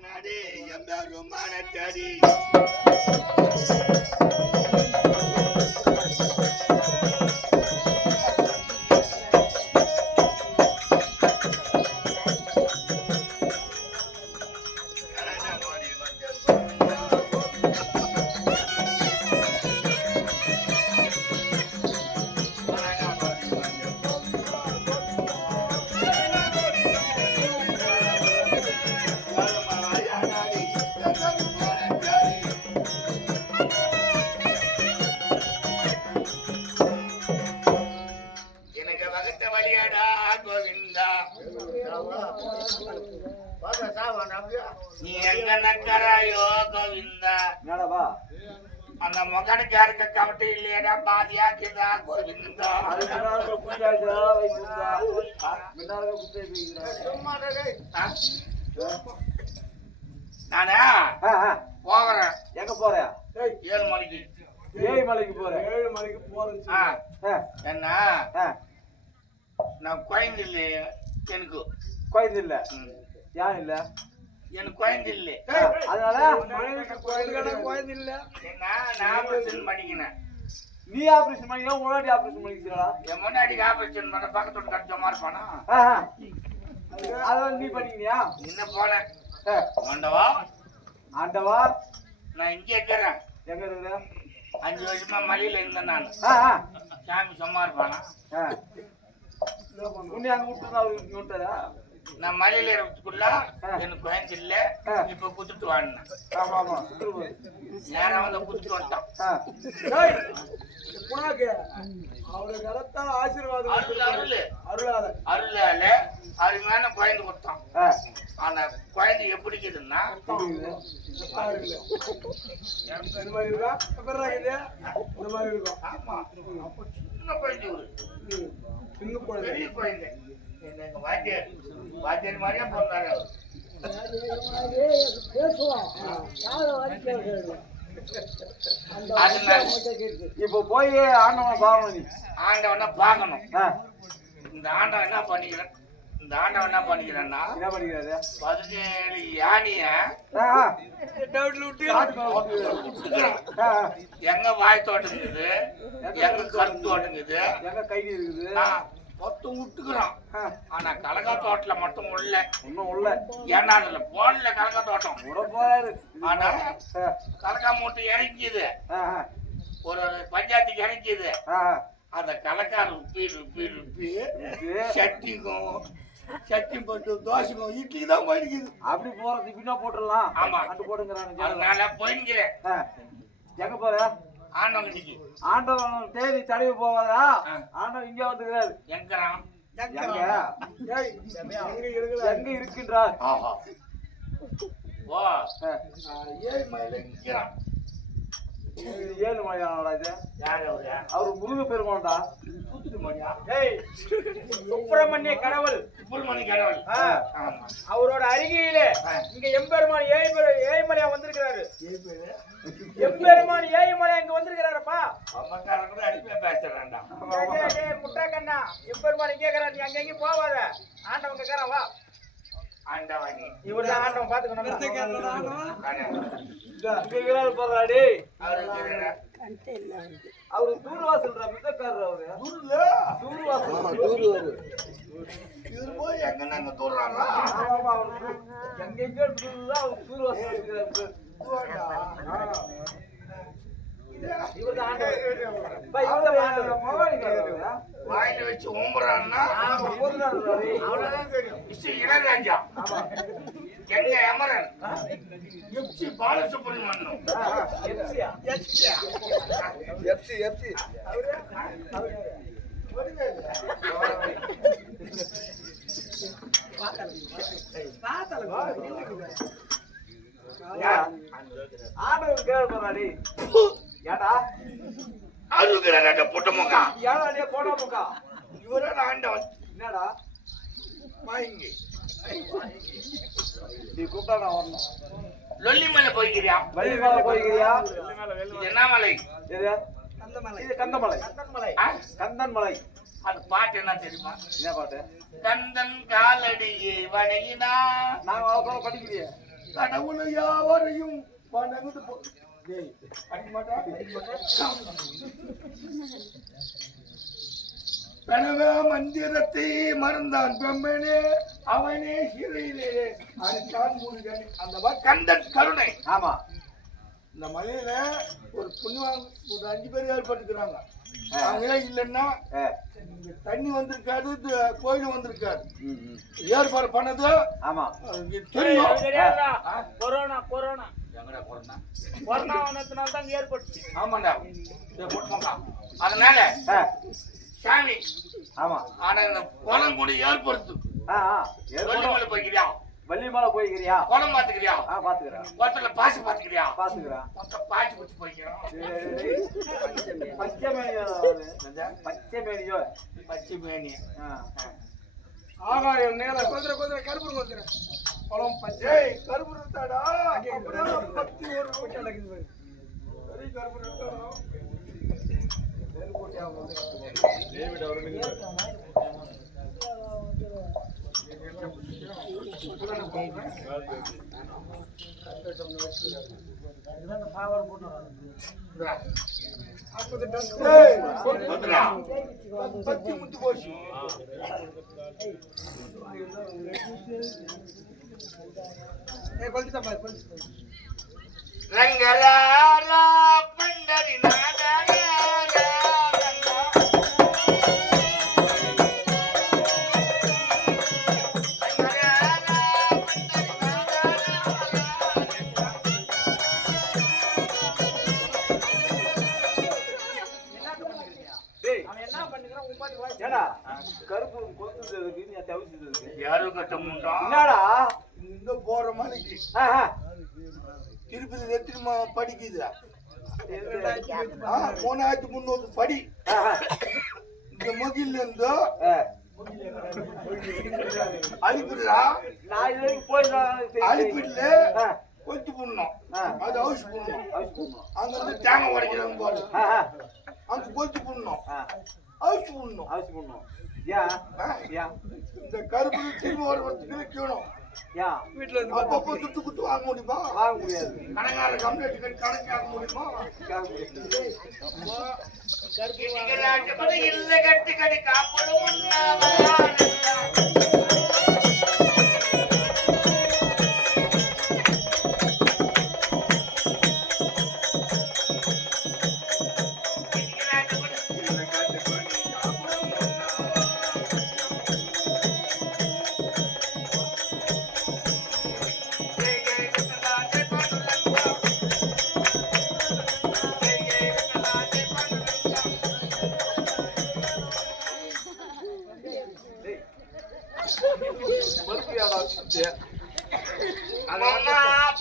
நாடு எம்பெருமான தேடி நீ எங்க நக்கறாயோ கோவிந்தா அந்த முகனுக்கு யாருக்க கவட்டை இல்லையடா பாதியாக்குதா கோவிந்தா நானா போகிறேன். எங்க போறேன்? 7 மணிக்கு. 7 மணிக்கு போறேன். 7 மணிக்கு போறேன். என்ன நான் குழந்தை இல்லையே, எனக்கு குழந்தை இல்ல. ஏன் இல்ல? எனக்கு குழந்தை இல்லை. அதனால குழந்தை இல்ல. நான் ஆபரேஷன் பண்ணிக்கினேன். நீ ஆபரேஷன் பண்ணிக்க, முன்னாடி ஆபரேஷன் பண்ணிக்கிறா? என் முன்னாடி ஆபரேஷன் பண்ண பக்கத்தோட கடிச்ச மாதிரி போனா அதனால நீ பண்ணிக்கிறியா? இன்னும் போனேன். ஆண்டவா ஆண்டவா, நான் இங்கே இருக்கிறேன். எங்க இருக்கிற? 5 வருஷமா மலையில இருந்தேன் நான். சாமி சும்மா இருப்பானா? உன்னை அங்க விட்டுருந்தா அவருக்கு விட்டாரா? நான் மலையில இருக்கிறதுக்குள்ள எனக்கு குழந்தை இல்ல, இப்ப குத்துட்டு வாடினேன். நேரம் வந்து குத்துட்டு வந்துட்டான். அவருக்கு அறத்தான் ஆசீர்வாதம். அருளால அருமையான குழந்தை கொடுத்தான். ஆனா குழந்தை எப்படி இருக்குதுன்னா இந்த மாதிரி இருக்கா, இந்த மாதிரி இருக்கும். ஆமா, சின்ன குழந்தை, ஒரு சின்ன குழந்தை, பெரிய குழந்தை. வாத்தியார் மாதிரியே போனாரு. இப்ப போய் ஆண்டவனை பார்க்கணும். ஆண்டவனை பார்க்கணும். இந்த ஆண்டவன் என்ன பண்ணிக்கிறேன்? இந்த ஆண்டவன் என்ன பண்ணிக்கிறேன்னா, என்ன பண்ணிக்கிறாரு? 17 யானைய எங்க வாய் தோட்டங்குது, எங்க கருத்து தோட்டங்குது, எங்க கை இருக்குது, மொத்தம் விட்டுக்கிறோம். ஆனா கலகா தோட்டத்துல மட்டும் உள்ள இன்னும் உள்ள ஏன்னா அதுல போடல கலகா தோட்டம் போறாரு. ஆனா கலகா மூட்டை இறங்கிது, ஒரு பஞ்சாயத்துக்கு இறங்கிது. அந்த கலக்கார ருப்பி ருப்பி ருப்பி சட்னி போட்டு தோசைக்கும் இட்லிக்கு தான் போயிருக்குது. அப்படி போறது பின்னா போட்டுடலாம். ஆமா, அது போடுங்கிறாங்க. அதனால போயிருக்கிறேன். எங்க போற? ஆண்டவனுக்கு. ஆண்டவன் தேதி தடவி போவாதா? ஆண்டவன் இங்க வந்துக்கிறாரு. எங்கிறான்? எங்க இருக்கின்றார்? ஓ, 7 மைல நிக்கிறான். 7 மலையாளா இது? யாரு அவரு? அவரு முருக பெருமாண்டா. சுப்பிரமணிய கடவுள். சுப்பிரமணிய கடவுள். அவரோட அருகிலே இங்க எம்பெருமான் ஏழுமலையா வந்திருக்கிறாரு. எம்பெருமான் ஏழுமலையா இங்க வந்திருக்கிறாருப்பா. அம்மக்காரன் கூட அடிப்பே பேசுறான்டா. முட்டா கண்ணா, எம்பெருமான் இங்கே இருக்கிறார். நீ அங்க எங்கேயும் போவாத. ஆண்டவன் கேட்கறான், வா. ஆண்டவனே, இவர்தான் ஆண்டவன் பாத்துக்கணும். அவரு தூர்வாசல்ரா, மிதக்காரர். அவரு தூர்வாசல். இது போய் எங்க நாங்க தூர்றாங்களா? எங்க தூர்வாசல். வாயில வச்சு ஓம்புறான்னா இளராஜா, எங்க அமரன் எப்சி பாலசுப்ரமணியம். ஆண்டவன் கேள்வி ஏடா அதுக்கு புட்டமுக்கா ஏடா போடாமுக்கா இவரோட ஆண்டவன். என்னடா வாங்கி நீ கூப்பிட்டா நான் வரணும். லொல்லிமலை போய்க்கிறியா? வள்ளிமலை போய்க்கிறியா? என்ன மலை? இது கந்தமலை. கந்தன்மலை. அது பாட்டு என்ன தெரியுமா? என்ன பாட்டு? கந்தன் காலடியை வணங்கினா. நாங்க படிக்கலையே. கடவுளை யாவரையும் வணங்குது படிக்க மாட்டா பிரணவ மந்திரத்தை மறந்தான் பெம்மனே அவனே சிறையிலே அழைத்தான் முருகன். அந்த மாதிரி கந்தன் கருணை. ஆமா. இந்த மலையில ஒரு புண்ணியவான் ஒரு 5 பேர் ஏற்பட்டுக்கிறாங்க. அவங்க இல்லைன்னா தண்ணி வந்திருக்காது, கோயில் வந்திருக்காது. ஏற்பாடு பண்ணது ஆமா தெரியும். கொரோனா கொரோனா எங்கடா போறா கொரோனா வந்ததுனால தான் ஏற்பட்டுச்சு. ஆமாண்டா அதனால சாமி ஆமா. ஆனா இந்த குளம் கூட ஏற்படுத்து வள்ளிமலை போய்க்கிறியா? வள்ளிமலை போய்க்கிறியா? குளம் பாத்துக்கிறியா? பாத்துக்கிறேன். குளத்துல பாசி பாத்துக்கிறியா? பாத்துக்கிறேன். மொத்தம் பாய்ச்சி வச்சு போய்க்கிறோம். பச்சை மேனியோ பச்சை மேனியோ பச்சை மேனி ஆகாயம் நேர குதிரை குதிரை கருப்பு குதிரை குளம் பச்சை கருப்பு இருந்தாடா. பத்தி ஒரு நடக்குது சரி கருப்பு இருந்தாடா. பத்தி முத்து போச்சு. రంగరారా పండరి నాగరారా கருப்பு கொத்துறதுக்கு நீ தவிர்த்து யாரு கட்ட முண்டா என்னடா இந்த போற மணிக்கு திருப்பதி எத்தனை படிக்குது? 3300 படி. இந்த முகில இருந்து அழிப்பிடா நான் இது போய் அழிப்பிடல கொஞ்சம் புண்ணும் அது ஹவுஸ் புண்ணும். அங்க இருந்து தேங்காய் உடைக்கிறாங்க போது அங்க கொஞ்சம் புண்ணும் ஹவுஸ் புண்ணும். அவசியம் பண்ணும். ஏன் இந்த கருப்பு திரும்ப ஒரு கிழக்கணும். வீட்டுல இருந்து அப்பப்போ துட்டு குத்து வாங்க முடியுமா? வாங்க முடியாது. கணக்கார கம்ப்ளைண்ட் கணக்கு ஆக முடியுமா? இல்ல கட்டி கடி காப்படும்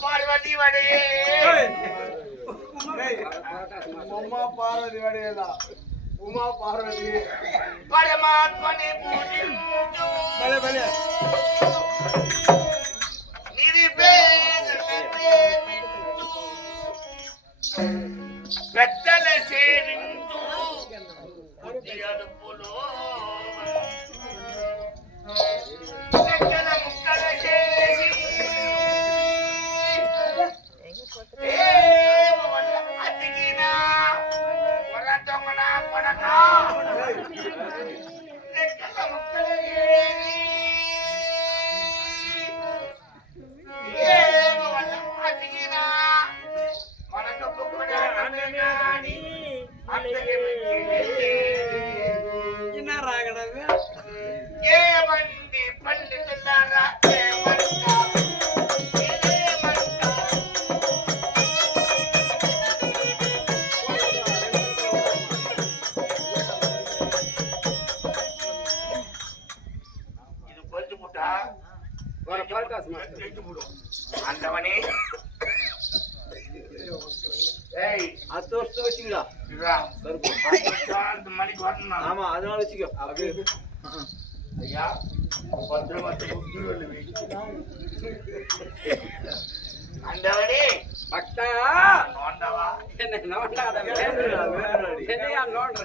பார்வதி வடையே உமா பார்வதி வடையதா உமா பார்வதி பரமாத்மனை பூஜித்து நிதி பெத்தல சேவிந்து புத்தியது போலோ பெத்தல முக்கல சேசி அதிகினா வரதங்கனா படகா பெத்தல முக்கல சேசி அதிகினா மனக்கு கூட அங்கனாடி அத்தகே என்ன ராகடவே ஏ வண்டி பள்ளி சொல்லாரா ஏ வண்டா ஏ வண்டா இது கொஞ்சம் முட்டா ஒரு பால்காஸ் மாதிரி எடுத்து போடும் அந்தவனே ஏய் 10 வருஷம் வச்சுங்களா? இதுடா கருப்பு 10 மணிக்கு வரணும். ஆமா அதனால வச்சுக்கோ. ஐயா பத்திரமாத்தி உத்தியோக அந்தவனே பட்டா நோண்டவா என்ன நோண்டாத என்னையா நோண்ற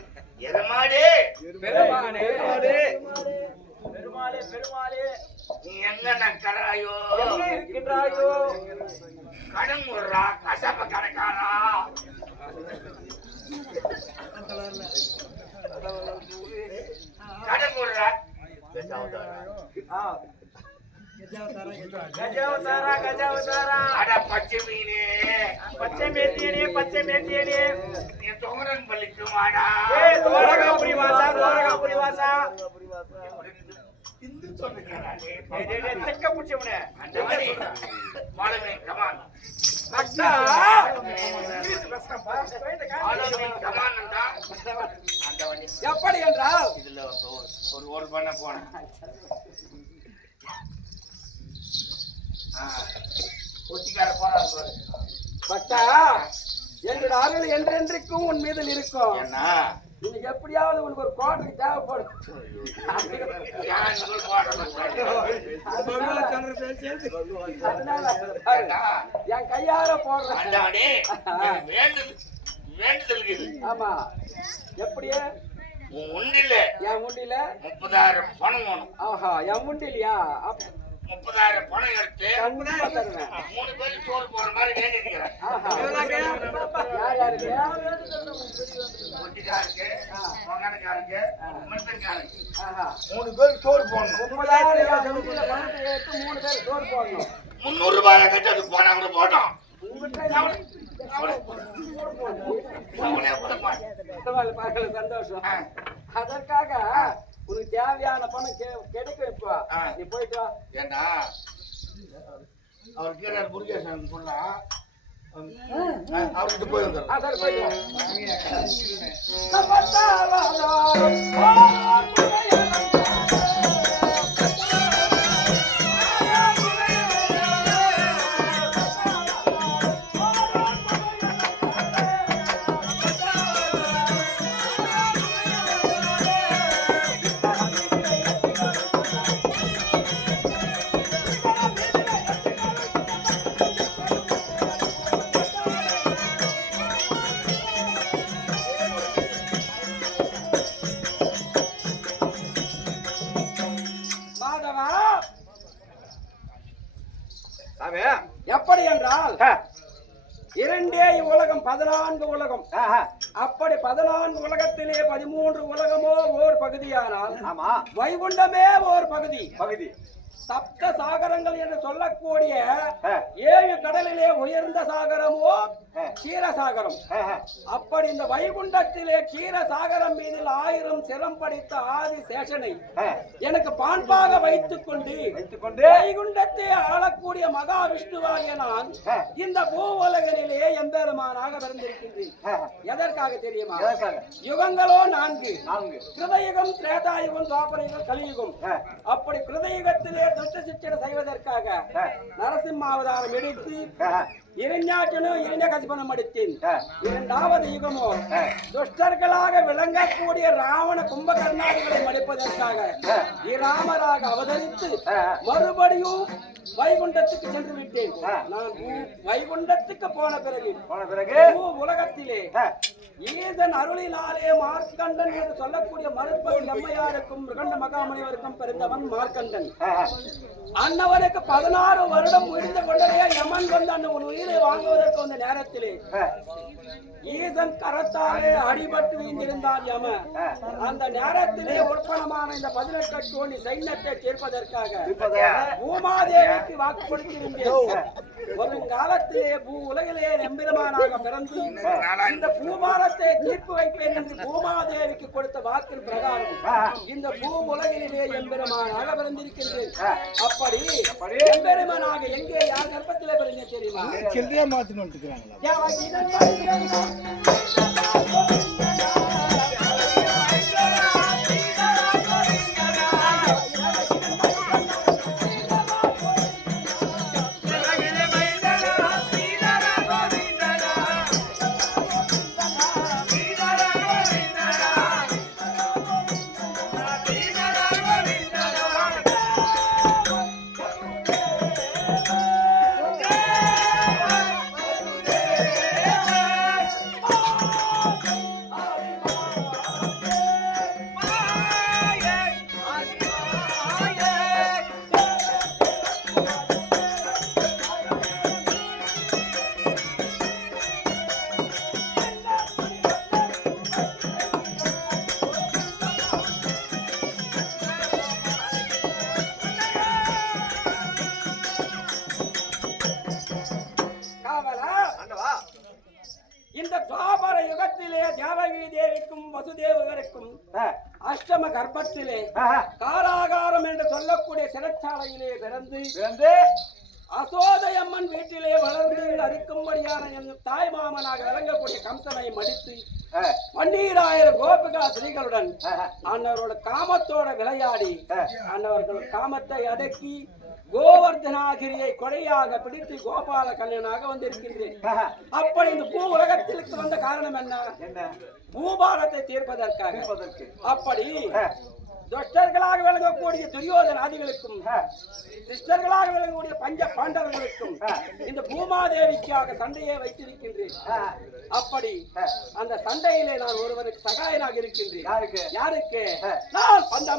எருமாடு பெருமானே பெருமாளே பெருமாளே நீ எங்க நக்கறாயோ எங்கே இருக்கின்றாயோ கடன் முடுறா கசப்ப கணக்காரா கடன் முடுறா கஜாவதாரா அட பச்சை மீனே பச்சை மேத்தியனே நீ தோரன் பள்ளிக்குமாடா தோரகாபுரி வாசா இந்து சொன்னே தெக்க புடிச்சவனே மாலமே கமான் அக்கா மாலமே கமான் அந்த வண்டி எப்படி என்றால் இதுல ஒரு பண்ண போன கொச்சிக்கார போறாரு பக்தா என்னோட அருள் என்றென்றைக்கும் உன் மீது இருக்கும் என்ன இன்னைக்கு எப்படியாவது உனக்கு ஒரு கோட்டை தேவைப்படும் அதனால என் கையார போடுறேன் வேண்டுதல் இது ஆமா எப்படியே உன் உண்டில என் உண்டில 30,000 பணம் வேணும் ஆஹா என் உண்டிலையா 30,000 பணம் எடுத்து கண்டிப்பா தருவேன் 3 பேருக்கு சோறு போற மாதிரி வேண்டிக்கிறேன் ஆஹா யார் யாருக்கு கொச்சிக்காருக்கு மகனுக்காருக்கு மனுஷனுக்காருக்கு ஆஹா 3 பேருக்கு சோறு போடணும் 30,000 என் உண்டில பணத்தை எடுத்து 3 பேர் சோறு போடணும் 300 ரூபாய் கட்டி அது போனாங்க போட்டோம் சந்தோஷம் அதற்காக உனக்கு தேவையான பணம் கிடைக்கும் இப்போ நீ போயிட்டு வா ஏண்டா அவர் கீழே முருகேசன் சொன்னா அவர்கிட்ட போய் வந்துடும் சரி போயிட்டு எப்படி என்றால் 2 உலகம் 14 உலகம் அப்படி 14 உலகத்திலே 13 உலகமோ ஓர் பகுதியானால் ஆமா வைகுண்டமே ஓர் பகுதி சப்த சாகரங்கள் என்று சொல்லக்கூடிய 7 கடலிலே உயர்ந்த சாகரமோ கீரசாகரம் அப்படி இந்த வைகுண்டத்திலே கீரசாகரம் மீதில் 1000 சிரம் படித்த ஆதி சேஷனை எனக்கு பான்பாக வைத்துக் கொண்டு வைகுண்டத்தை ஆளக்கூடிய மகா விஷ்ணுவாகிய நான் இந்த பூ உலகிலே எம்பெருமானாக பிறந்திருக்கின்றேன் எதற்காக தெரியுமா யுகங்களோ 4 கிருதயுகம் திரேதாயுகம் துவாபரயுகம் கலியுகம் அப்படி கிருதயுகத்திலே துஷ்ட சிச்சனை செய்வதற்காக நரசிம்ம அவதாரம் எடுத்து இரண்யாற்றனும் இரண்யகசிபனும் அடித்தேன் 2வது யுகமோ துஷ்டர்களாக விளங்கக்கூடிய ராவண கும்பகர்ணாதிகளை மடிப்பதற்காக ராமராக அவதரித்து மறுபடியும் வைகுண்டத்துக்கு சென்று விட்டேன் நான் வைகுண்டத்துக்கு போன பிறகு உலகத்திலே ஈசன் அருளினாலே மார்க்கண்டன் என்று சொல்லக்கூடிய மறுபடி அம்மையாருக்கும் மிருகண்ட மகாமுனிவருக்கும் பிறந்தவன் மார்க்கண்டன் அன்னவனுக்கு 16 வருடம் முடிந்த கொண்டே யமன் வந்து அந்த உயிரை வாங்குவதற்கு வந்த நேரத்திலே ஈசன் கரத்தாலே அடிபட்டு வீழ்ந்திருந்தான் யம அந்த நேரத்திலே உற்பனமான இந்த 18 கோடி சைன்யத்தை தீர்ப்பதற்காக பூமாதேவிக்கு வாக்கு கொடுத்திருந்தேன் ஒரு காலத்திலே பூ உலகிலே எம்பெருமானாக பிறந்து இந்த பூமாரத்தை தீர்ப்பு வைப்பேன் என்று பூமாதேவிக்கு கொடுத்த வாக்கின் பிரகாரம் இந்த பூ உலகிலே எம்பெருமானாக பிறந்திருக்கின்றேன் அப்படி எம்பெருமானாக எங்கே யார் கர்ப்பத்திலே பிறந்தேன் தெரியுமா சில்லறையா மாத்தின்னு வந்துக்கிறாங்களா ஆ இந்த துவாபர யுகத்திலே தேவகி தேவிக்கும் வசுதேவருக்கும் அஷ்டம கர்ப்பத்திலே காராகாரம் என்று சொல்லக்கூடிய சிறைச்சாலையிலே பிறந்து அசோதையம்மன் வீட்டிலே வளர்ந்து அறுக்கும்படியான என் தாய் மாமனாக விளங்கக்கூடிய கம்சனை மடித்து 12,000 கோபிகா ஸ்திரீகளுடன் அன்னவரோட காமத்தோட விளையாடி அன்னவர்கள் காமத்தை அடக்கி கோவர்தனாகிரியை கொடையாக பிடித்து கோபால கண்ணனாக வந்திருக்கின்றேன். அப்படி இந்த பூ உலகத்திற்கு வந்த காரணம் என்ன? பூபாரத்தை தீர்ப்பதற்காக. அப்படி துஷ்டர்களாக விளங்கக்கூடிய துரியோதனாதிகளுக்கும் சிஸ்டர்களாக விளங்கக்கூடிய பஞ்ச பாண்டவர்களுக்கும் இந்த பூமாதேவிக்காக சண்டையை வைத்திருக்கின்றேன். அப்படி அந்த சண்டையிலே நான் ஒருவருக்கு சகாயனாக இருக்கின்றேன். யாருக்கு? நான் அந்த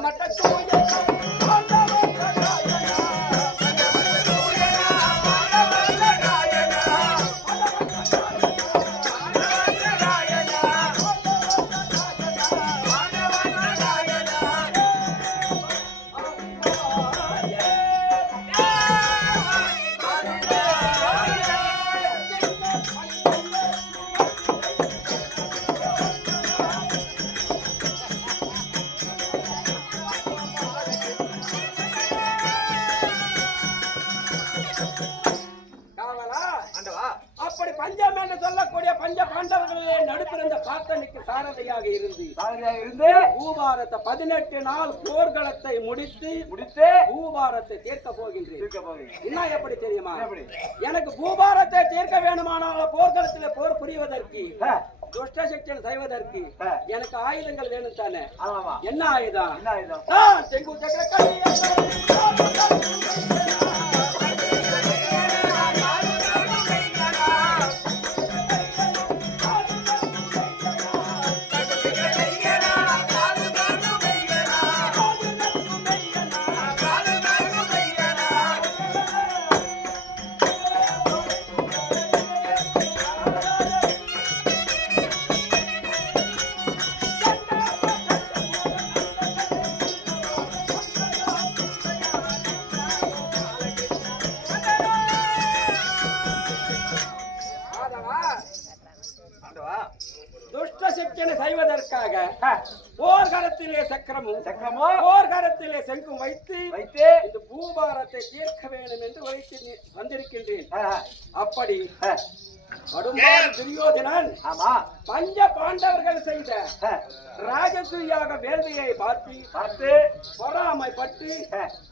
பஞ்சம் என்று சொல்லக்கூடிய பஞ்ச பாண்டவர்களிலே நடுப்பிறந்த பார்த்தனுக்கு சாரதியாக இருந்து பூபாரத்தை 18 நாள் போர்களத்தை முடித்து பூபாரத்தை தீர்க்க போகின்றேன். என்ன எப்படி தெரியுமா? எனக்கு பூபாரத்தை தீர்க்க வேணுமானால் போர்க்களத்தில் போர் புரிவதற்கு துஷ்ட சக்தியை செய்வதற்கு எனக்கு ஆயுதங்கள் வேணும் தானே? என்ன ஆயுதம்? செங்கு செய்வதற்காக போர்க்களத்திலே சக்கரமும் போர்க்களத்திலே செங்கும் வைத்து இந்த பூபாரத்தை தீர்க்க வேண்டும் என்று வைத்து வந்திருக்கின்றேன். அப்படி துரியோதனன் பஞ்ச பாண்டவர்கள் செய்த ராஜசூயாக வேள்வியை பார்த்து பொறாமைப்பட்டு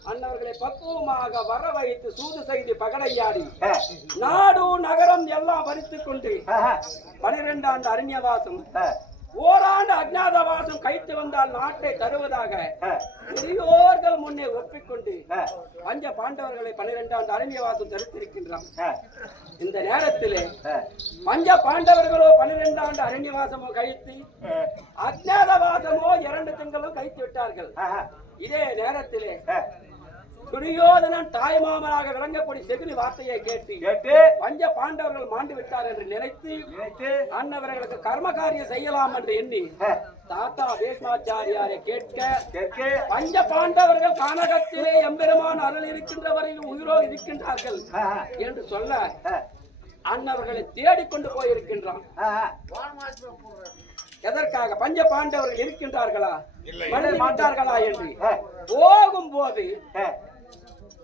அன்னவர்களை பக்குவமாக வர வைத்து சூது செய்து பகடையாடி நாடு நகரம் எல்லாம் பறித்துக் கொண்டு 12 ஆண்டு அரண்யவாசம் ஓராண்டு அஜ்ஞாதவாசம் கைத்து வந்தால் நாட்டை தருவதாக பெரியோர்கள் முன்னே ஒப்பிக்கொண்டு பஞ்ச பாண்டவர்களை 12 ஆண்டு அரண்யவாசம் தடுத்திருக்கின்றான். இந்த நேரத்திலே பஞ்ச பாண்டவர்களோ 12 ஆண்டு அரண்யவாசமோ கழித்து அஜ்ஞாதவாசமோ 2 திங்களும் கழித்து விட்டார்கள். இதே நேரத்திலே துரியோதனன் தாய் மாமனாக விளங்கக்கூடிய செகுனி வார்த்தையை கேட்டு பஞ்ச பாண்டவர்கள் மாண்டு விட்டார் என்று நினைத்து அன்னவர்களுக்கு கர்மகாரியம் செய்யலாம் என்று எண்ணி தாத்தா பீஷ்மாச்சாரியாரை கேட்க பஞ்ச பாண்டவர்கள் கானகத்திலே எம்பெருமான் அருள் இருக்கின்ற வரையில் உயிரோ இருக்கின்றார்கள் என்று சொல்ல அன்னவர்களை தேடிக்கொண்டு போயிருக்கின்றான். எதற்காக? பஞ்ச பாண்டவர்கள் இருக்கின்றார்களா மனித மாட்டார்களா என்று போகும்போது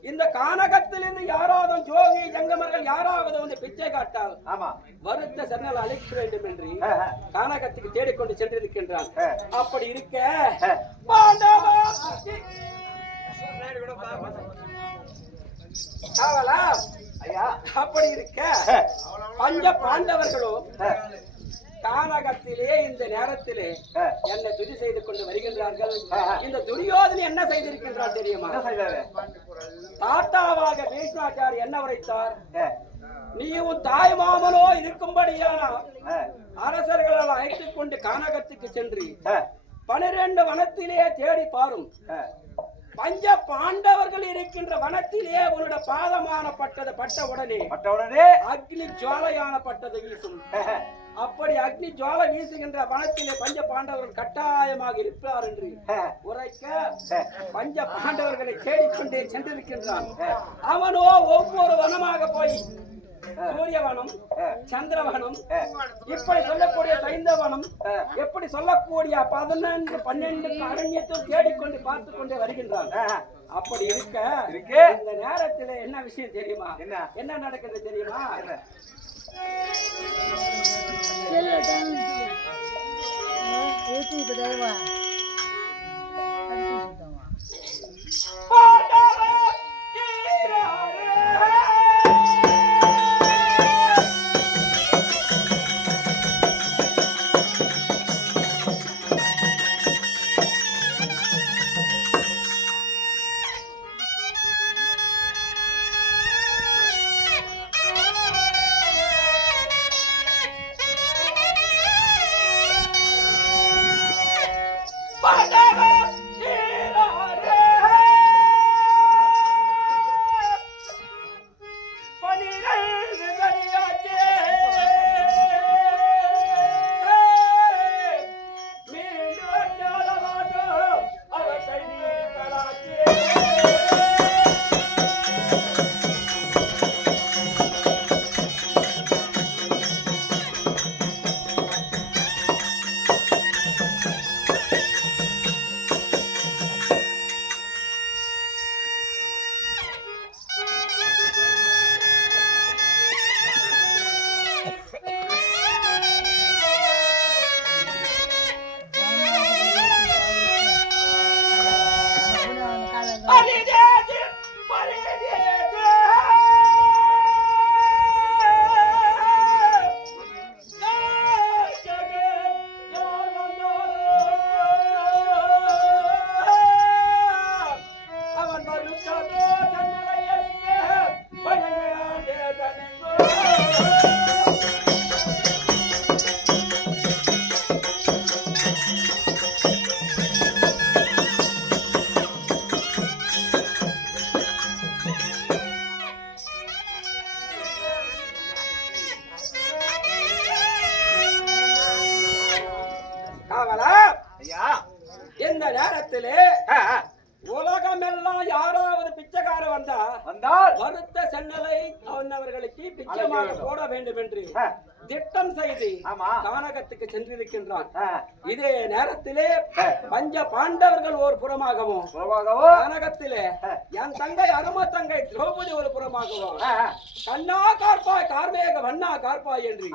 இந்த கானகத்திலிருந்து யாராவது ஜோகி ஜங்கமர்கள் யாராவது வந்து பிச்சை காட்டால் வருத்த சன்னல் அழைக்க வேண்டும் என்று கானகத்துக்கு தேடிக்கொண்டு சென்றிருக்கின்றான். அப்படி இருக்க அப்படி இருக்க பஞ்ச பாண்டவர்களும் கானகத்திலே இந்த நேரத்திலே என்னை துதி செய்து கொண்டு வருகின்றார்கள். இந்த துரியோதனை என்ன செய்திருக்கின்றார் தெரியுமா? தாத்தாவாக பீஷ்மாச்சாரி என்ன உரைத்தார்? நீ உன் தாய் மாமனோ இருக்கும்படியான அரசர்களால் அழைத்துக் கொண்டு கானகத்துக்கு சென்று 12 வனத்திலே தேடி பாரும். பஞ்ச பாண்டவர்கள் இருக்கின்ற வனத்திலே உன்னோட பாதமானப்பட்டது பட்ட உடனே அக்னி ஜுவாலையானப்பட்டது வீசும். அப்படி அக்னி ஜுவாலை வீசுகின்ற வனத்திலே பஞ்ச பாண்டவர்கள் கட்டாயமாக இருப்பார் என்று உரைக்க பஞ்ச பாண்டவர்களை தேடிக்கொண்டே சென்றிருக்கின்றான். அவனோ ஒவ்வொரு வனமாக போய் சூரியவனம், சந்திரவனம், இப்படி சொல்லக்கூடிய சைந்தவனம், எப்படி சொல்லக்கூடிய 11, 12 அரண்யத்தில் தேடிக்கொண்டு பார்த்து கொண்டே வருகின்றான். அப்படி இருக்க இந்த நேரத்தில் என்ன விஷயம் தெரியுமா? என்ன நடக்குது தெரியுமா? இந்த நேரத்திலே உலகமெல்லாம் யாராவது பிச்சைக்கார வந்தால் வருத்த சென்னலை அவர்களுக்கு பிச்சைமாக போட வேண்டும் என்று திட்டம் செய்து கானகத்துக்கு சென்றிருக்கின்றான். இதே நேரத்திலே பஞ்ச பாண்டவர்கள் ஒரு புறமாகவும் கானகத்திலே என் தங்கை அரும தங்கை திரௌபதி ஒரு புறமாகவும் கண்ணா கார்பாய் கார்மேக வண்ணா கார்பாய் என்று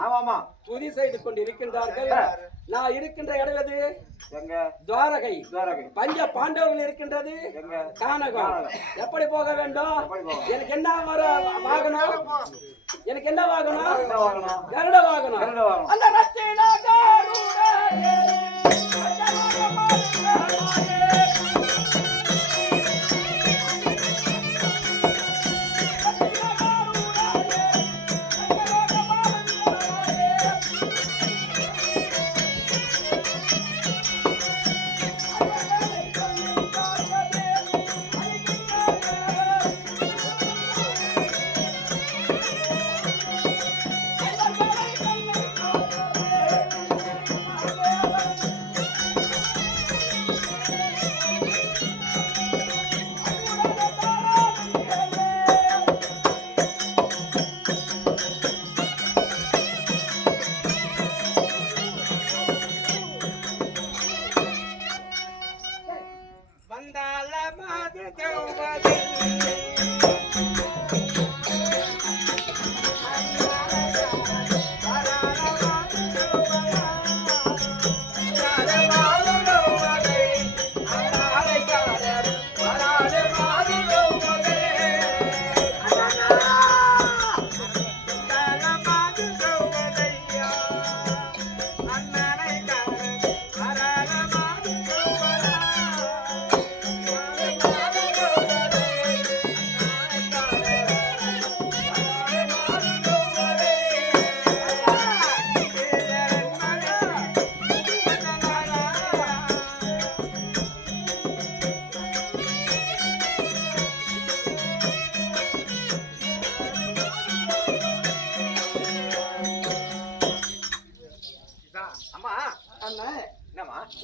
துதி செய்து கொண்டிருக்கின்றார்கள். நான் இருக்கின்ற இடம் எது? துவாரகை. பஞ்ச பாண்டவர்கள் இருக்கின்றது கானகம். எப்படி போக வேண்டும்? எனக்கு என்ன வாகனம்? எனக்கு என்ன வாகனம்? கருட வாகனம். அந்த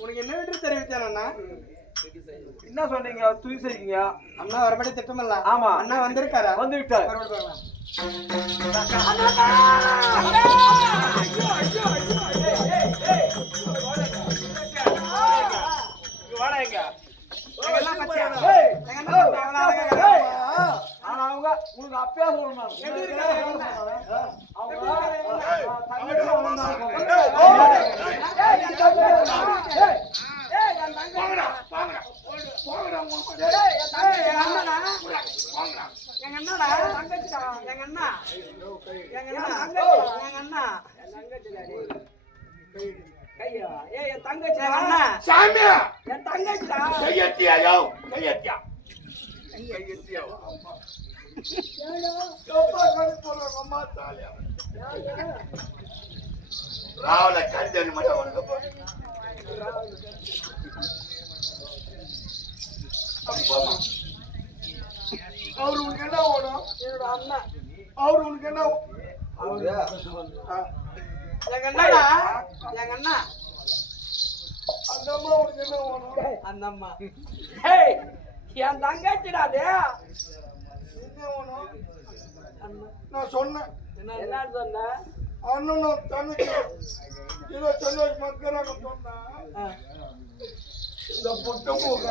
உனக்கு என்ன தெரிவித்தேன்? என்ன சொன்னீங்க? தூக்கி செய்யுங்க. அண்ணா வரபடி திட்டமில்ல. ஆமா. அண்ணா வந்திருக்காரா? வந்து விட்டார். ஆனா அவங்க உங்களுக்கு அப்பயே சொல்லணும். சாமியா என் தங்கச்சிடா. கையெத்தியா யோ கையெத்தியா ராவல கண்டனு மட்டும் உனக்கு போ. அவரு உனக்கு என்ன ஓடும்? என்னோட அண்ணா. அவரு உனக்கு என்ன எங்க அண்ணா. எங்க அண்ணா. அந்த அம்மா உனக்கு என்ன ஓடும்? அந்த அம்மா. ஏய், என் தங்கச்சிடா அது. என்ன ஓடும்? நான் சொன்னேன். என்ன சொன்ன? அண்ணனும் தங்கச்சி ஏதோ சந்தோஷமா இருக்கிறாங்க சொன்னேன். இந்த புட்ட மூக்க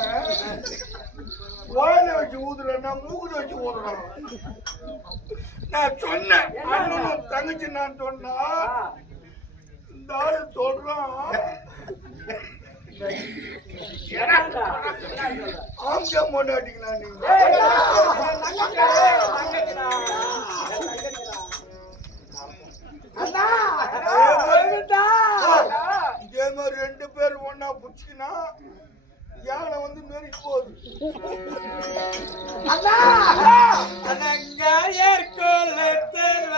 வாயில வச்சு ஊதுறேன்னா மூக்குல வச்சு ஊதுறான். நான் சொன்னேன். அண்ணனும் தங்கச்சி நான் சொன்னா இந்த ஆளு சொல்றான். என்னடா? ஆம்பியா மொண்டாட்டிங்களா நீங்க? ஏய், என் தங்கச்சிடா. தங்கச்சிடா. என் தங்கச்சிடா. அண்ணா, இதே மாதிரி 2 பேர் ஒன்னா புடிச்சுக்கினா யானை வந்து நெருக்கி போகுது. அண்ணா, அண்ணங்க ஏற்கொள்ள தேர்வ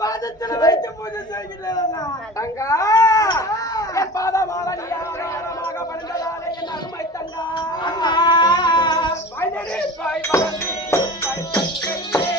பாதத்தில் வைத்து பூஜை செய்கிறேன். தங்கா, என் பாதமாகமாக பணிந்ததாலே என் அருமை தங்கா. வைதறி பாய் வளர்ந்து பாய் தங்கையே.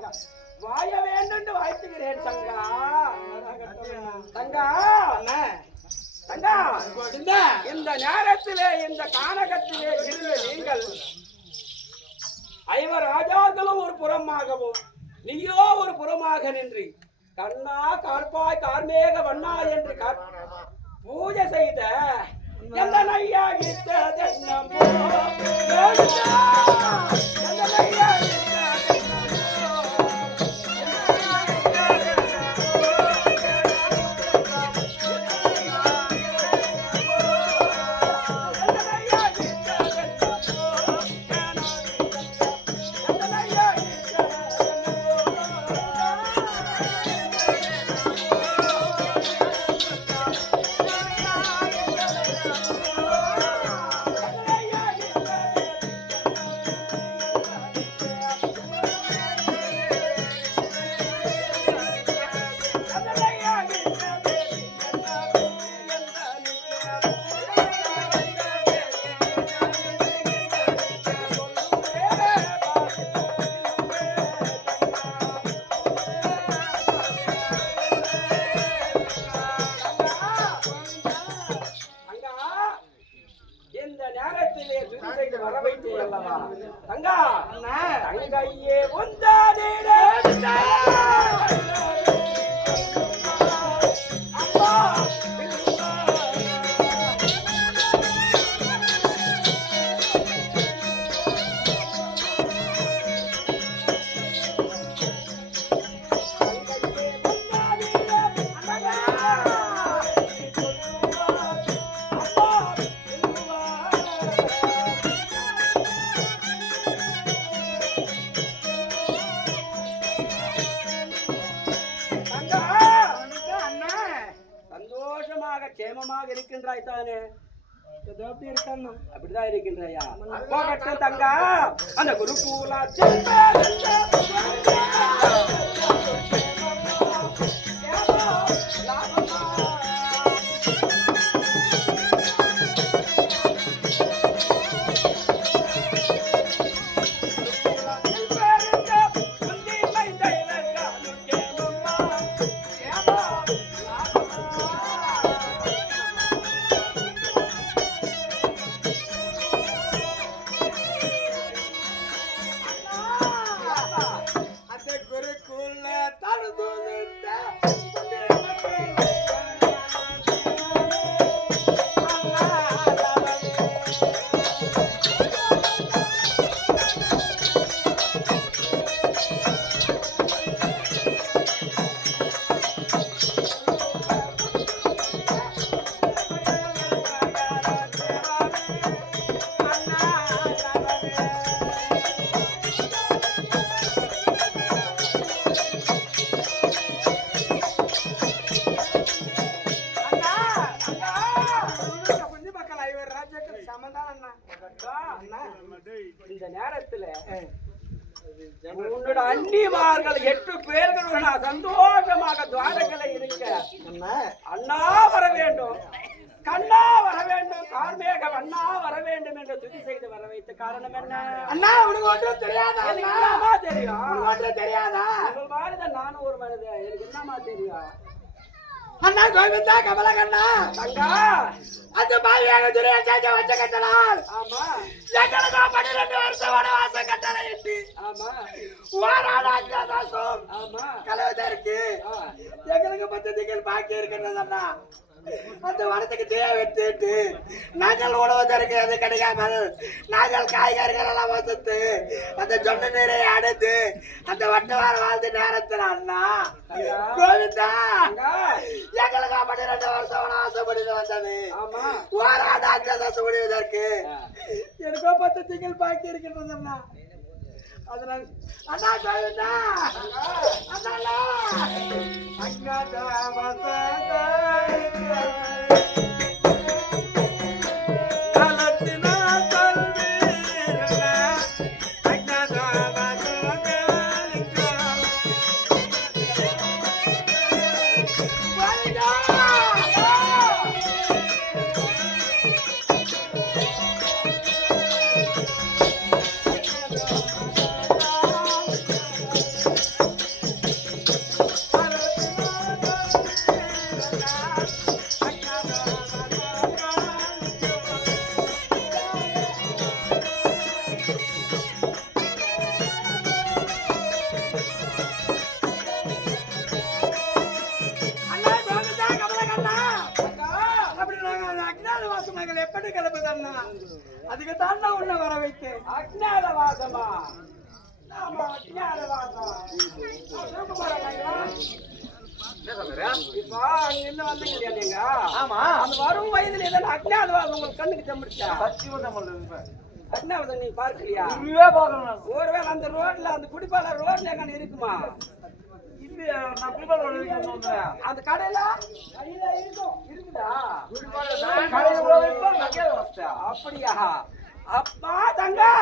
சந்தோஷமாக வாய வேண்டும் வாழ்த்துகிறேன் தங்கா. தங்கா தங்கா, இந்த நேரத்திலே இந்த கானகத்திலே இருந்து நீங்கள் ஐவர் ராஜாக்களும் ஒரு புறமாகவும் நீயோ ஒரு புறமாக நின்று கண்ணா கார்பாய் கார்மேக வண்ணா என்று பூஜை செய்த எந்தனையா கிட்டதென்னமோ எந்தனையா தங்கா தங்கையே உந்தாதே சேமமாக இருக்கின்றாய் தானே? அப்படிதான் இருக்கின்றாயா? தங்கா அந்த குருகூலா இந்த நேரத்துல உன்னோட அண்ணிமார்கள் 8 பேர்களுடன் சந்தோஷமாக துவாரங்களை இருக்க அண்ணா வர வேண்டும், கண்ணா வர வேண்டும், கார்மேக வண்ணா வர வேண்டும் என்று துதி செய்து வர வைத்த காரணம் என்ன? அண்ணா உனக்கு ஒன்றும் தெரியாதா? என்னமா தெரியும்? ஒன்றும் தெரியாதா? உங்கள் மாதிரிதான் நானும் ஒரு மனிதன், எனக்கு என்னமா தெரியும்? அண்ணா கோவிந்தா கமலகண்ணா தங்கா அந்த பாவியாக துறையா சாச்சா வச்ச கட்டலாம். ஆமா எங்களுக்கு 12 வருஷம் வனவாச கட்டளை இட்டு ஆமா வாராடாசம் ஆமா கலவதா இருக்கு. எங்களுக்கு 10 திங்கள் பாக்கி இருக்கிறதா அந்த வனத்துக்கு தேவை எடுத்துட்டு நாங்கள் உணவதற்கு அது கிடைக்காமல் நாங்கள் காய்கறிகள் எல்லாம் வசத்து அந்த சொன்ன நீரை அடைத்து அந்த வட்டவார வாழ்ந்த நேரத்தில் அண்ணா கோவிந்தா எங்களுக்கு 12 வருஷம் ஆசைப்பட்டு வந்தது வாராடாசம் முடிவதற்கு எனக்கோ 10 திங்கள் பாக்கி இருக்கின்றது அண்ணா. அதனால் அண்ணா கோவிந்தா அண்ணா அஜ்ஞாதவாசம் நாங்கள் எப்படி கிளம்புதண்ணா? அதுக்கு தான் நான் உன்னை வர வைத்தேன். அஜ்ஞாதவாசமா? ஆமா, அஜ்ஞாதவாசம். இப்போ அங்க இருந்து வந்தீங்க நீங்க. ஆமா. அந்த வரும் வயதுல ஏதாவது அஜ்ஞாதவாசம் உங்களுக்கு கண்ணுக்கு தெம்பிடுச்சா? சத்தியமா நம்ம அஜ்ஞாதவாசம் நீங்க பார்க்கலையா? இதுவே பார்க்கணும். ஒருவேளை அந்த ரோட்ல அந்த குடிப்பால ரோட்ல எங்க இருக்குமா? இல்லையா, நான் குடிபால் வந்தேன். அந்த கடையில இருக்குதா? கடையில போய் நகையை வச்சா. அப்படியா? அப்பா தங்கா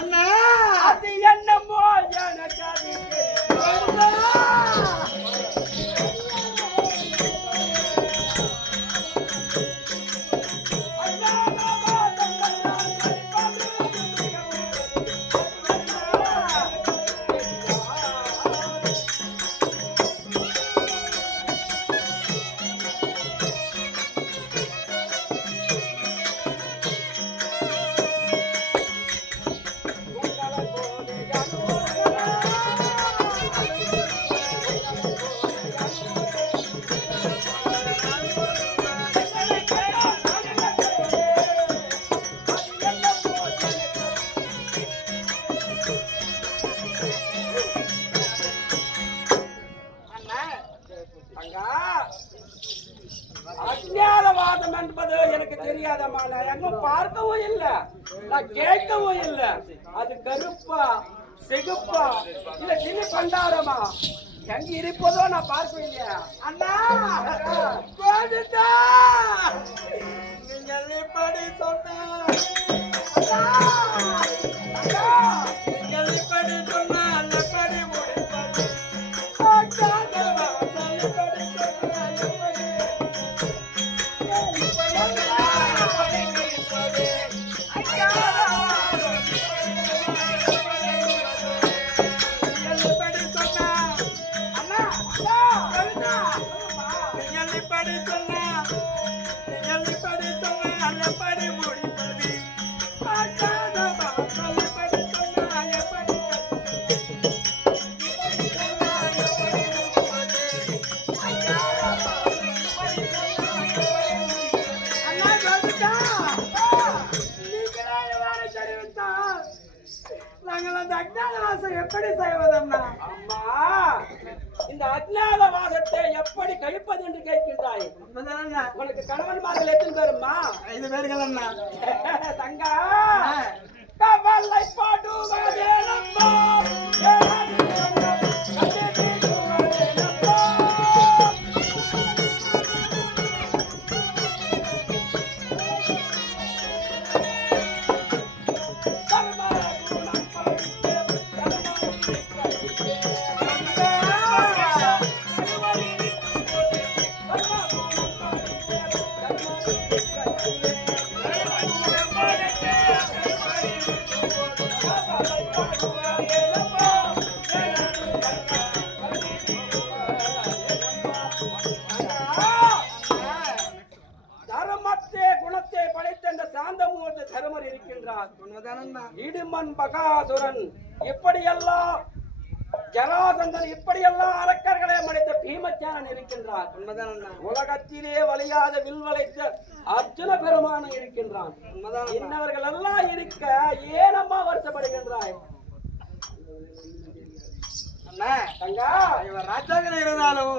அண்ணா அது என்னமோ எனக்கு அது அஜ்ஞாதவாதம் என்பது எனக்கு தெரியாதம்மா. நான் எங்கும் பார்க்கவும் இல்லை, நான் கேட்கவும் இல்லை. அது கருப்பா சிகப்பா இல்ல சின்ன பண்டாரமா எங்க இருப்பதோ நான் பார்க்கவில்லையா? அண்ணா நீங்கள் இப்படி சொன்ன நீங்கள் இப்படி சொன்னால் எப்படி முடிப்பது? எப்படி செய்வதம்னா? அம்மா, இந்த அஜ்ஞாதவாசத்தை எப்படி கழிப்பது என்று கேட்கின்றாய். உனக்கு கணவன் மாதிரி எத்தனை பேருமா? 5 பேர்கள் அண்ணா. தங்கா கவலை பாடுவதே நம்மா இடுமன் பகாசுரன் இப்படியெல்லாம் ஜராசந்தன் இப்படியெல்லாம் அரக்கர்களை மடைத்த பீமச்சானன் இருக்கின்றார். உலகத்திலே வலியாத வில் வளைத்த அர்ஜுன பெருமானம் இருக்கின்றான். இன்னவர்கள் எல்லாம் இருக்க ஏனம்மா வருத்தப்படுகின்றாய்? ராஜாக்கள் இருந்தாலும்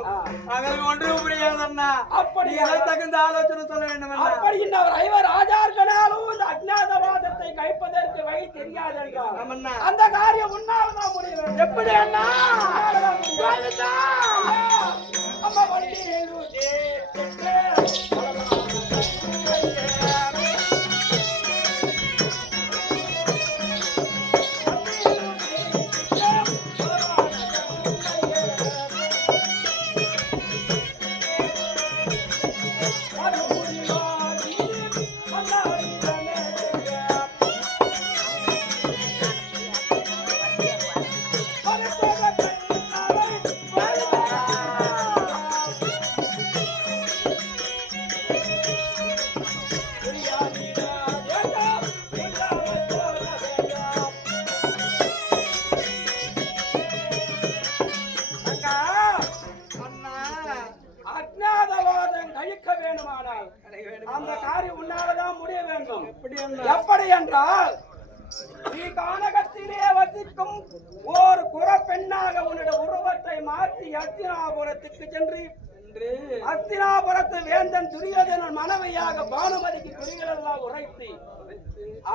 நாங்கள் ஒன்றும் புரியாதண்ணா. அப்படி தகுந்த ஆலோசனை சொல்ல வேண்டும். அப்படி இன்னவர் 5 ராஜாக்களாலும் இந்த அஜ்ஞாதவாதத்தை கைப்பதற்கு வழி தெரியாது என்றார். அந்த காரியம் உன்னால் தான் முடியும். எப்படி அண்ணா? அம்மா வண்டி அந்த காரியம் உன்னாலதான் முடிய வேண்டும். எப்படி என்றால் நீ கானகத்திலே வசிக்கும் ஓர் குறப்பெண்ணாக உன்னுடைய உருவத்தை மாற்றி அஸ்தினாபுரத்துக்கு சென்று அஸ்தினாபுரத்து வேந்தன் துரியோதனன் மனைவியாக பானுமதிக்கு குறிகள் எல்லாம் உரைத்து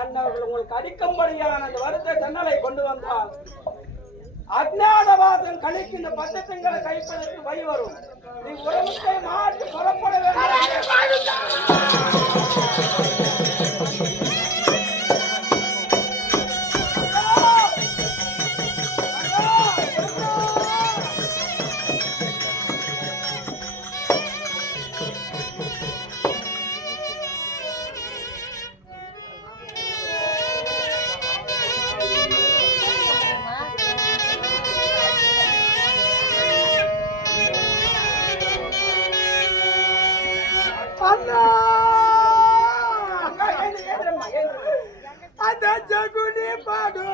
அண்ணவர்கள் உங்களுக்கு அடிக்கும்படியான அந்த வருத்த ஜன்னலை கொண்டு வந்தால் அஜ்ஞாதவாசம் கழிக்கின்ற 10 திங்களை கைப்பதற்கு வழி வரும். நீ உறவுத்தை மாற்றி புறப்பட வேண்டும். ஜகுனி பாடு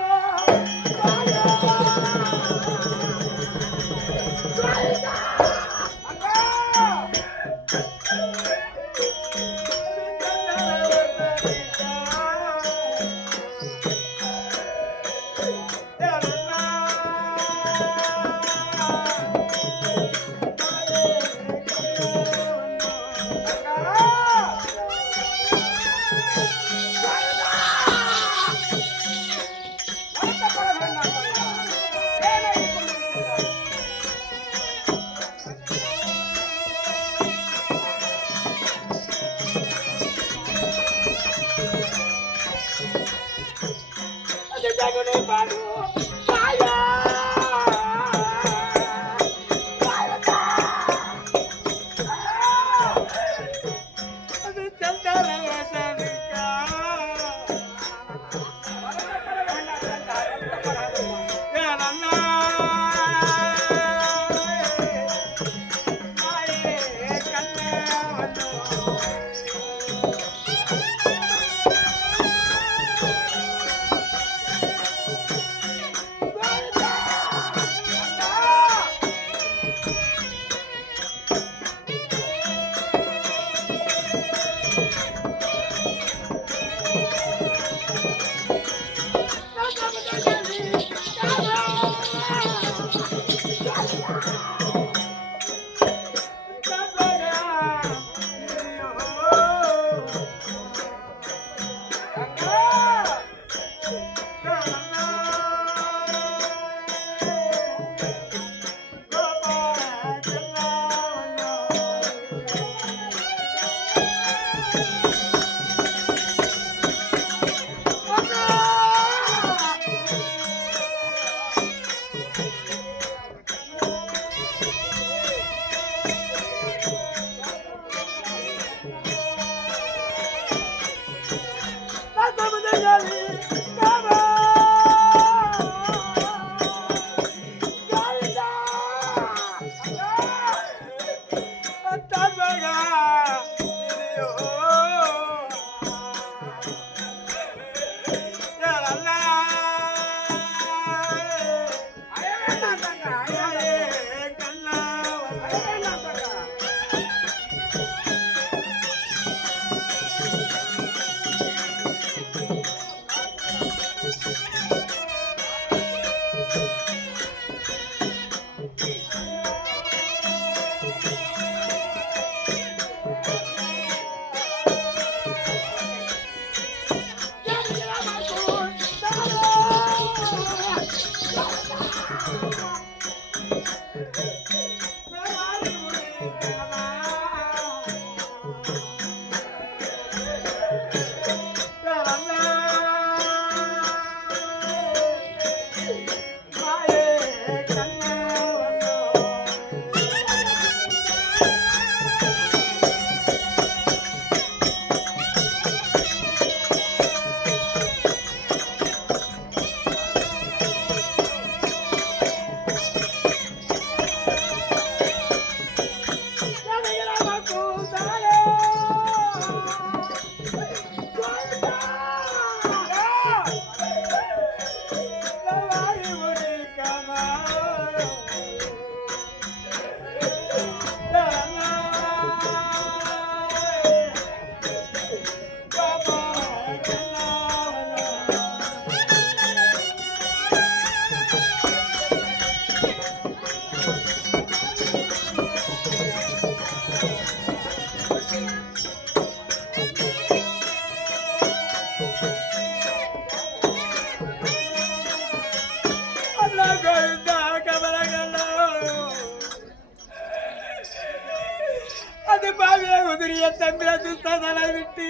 பட்டதலை விட்டு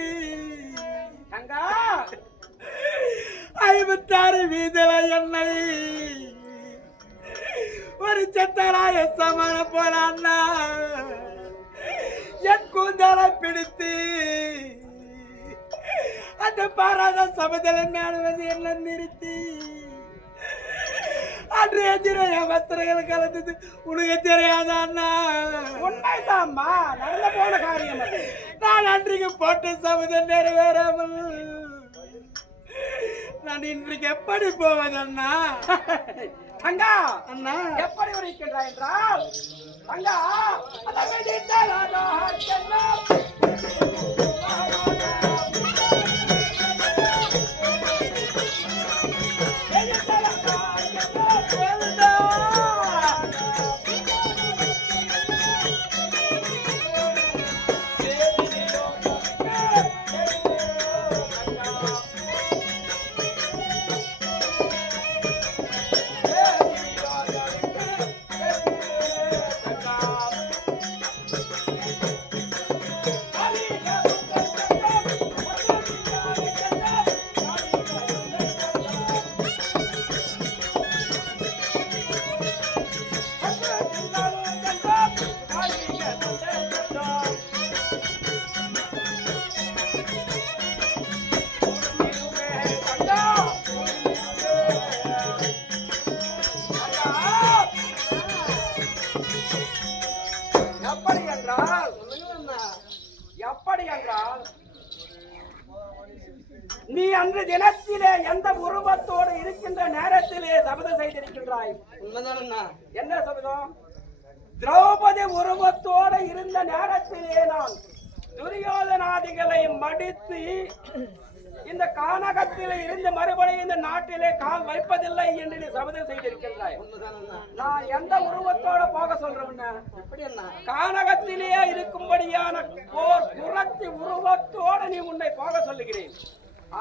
தங்கா 56 வீதல என்னை ஒரு சத்தராய சமண போனான்னா என் கூந்தலை பிடித்து அந்த பாராத சபதலை நாடுவது என்ன நிறுத்தி அன்றைய தினம் என் வஸ்திரங்கள் கலந்தது உனக்கு தெரியாதா அண்ணா? உண்மைதாம்மா, நல்ல போன காரியம் அது. நான் அன்றைக்கு போட்ட சபதம் நிறைவேறாமல் நான் இன்றைக்கு எப்படி போவதண்ணா? தங்கா அண்ணா எப்படி இருக்கின்றாய் என்றால் தங்கா அந்த வெடித்தலாதோ ஹர்க்கெல்லாம் எப்படி என்றால் நீ அன்று தினத்திலே எந்த உருவத்தோடு இருக்கின்ற நேரத்திலே சபதம் செய்திருக்கின்றாய். என்ன சபதம்? திரௌபதி உருவத்தோடு இருந்த நேரத்திலே நான் துரியோதனாதிகளை மடித்து இந்த கானகத்திலே இருந்து மறுபடியும் இந்த நாட்டிலே கால் வைப்பதில்லை என்று நீ சபதம் செய்திருக்கின்றாய். நான் எந்த உருவத்தோட போக சொல்றேன்? கானகத்திலேயே இருக்கும்படியான போர் குரத்தி உருவத்தோடு நீ உன்னை போக சொல்லுகிறேன்.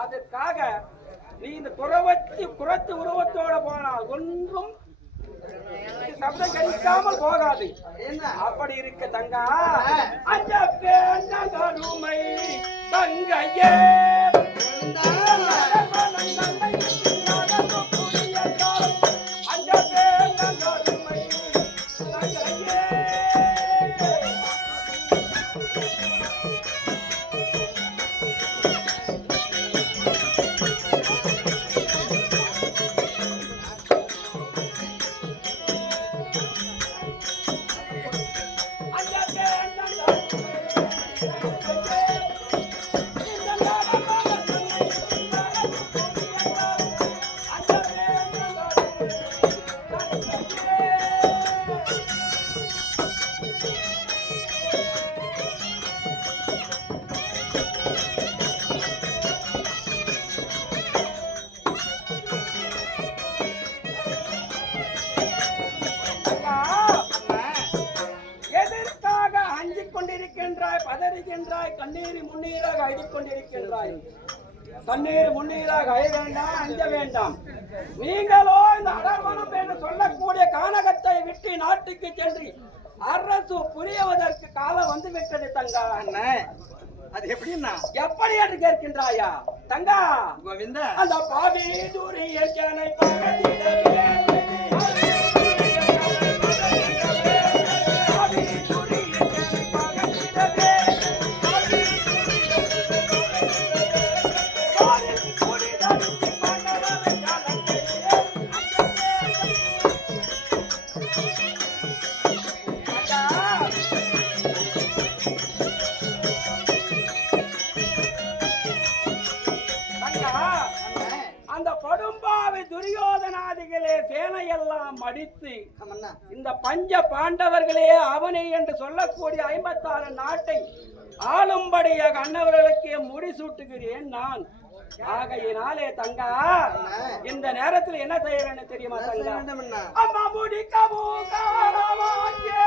அதற்காக நீ இந்த குரத்தி உருவத்தோட போனால் ஒன்றும் சப்தம் கழிக்காமல் போகாது. அப்படி இருக்க தங்கா அந்த பேண்டருமை தங்கையே கண்ணீர் முன்னீராக அழ வேண்டாம், அஞ்ச வேண்டாம். நீங்களோ இந்த அடர்வனம் என்று சொல்லக்கூடிய கானகத்தை விட்டு நாட்டுக்கு சென்று அரசு புரியவதற்கு காலம் வந்து விட்டது தங்கா. அது எப்படின்னா எப்படி என்று கேட்கின்றாயா தங்கா? கோவிந்தா அந்த பாவி தூரிய ஜனை பகதிடவே துரியோதனாதிகளே சேனையெல்லாம் அடித்து இந்த பஞ்ச பாண்டவர்களே அவனை என்று சொல்லக்கூடிய 56 நாட்டை ஆளும்படியாக அன்னவர்களுக்கு முடிசூட்டுகிறேன் நான். ஆகையினாலே தங்கா இந்த நேரத்தில் என்ன செய்ய வேண்டும் தெரியுமா தங்கா? அம்மா முடிக்கவும் காலவாங்கே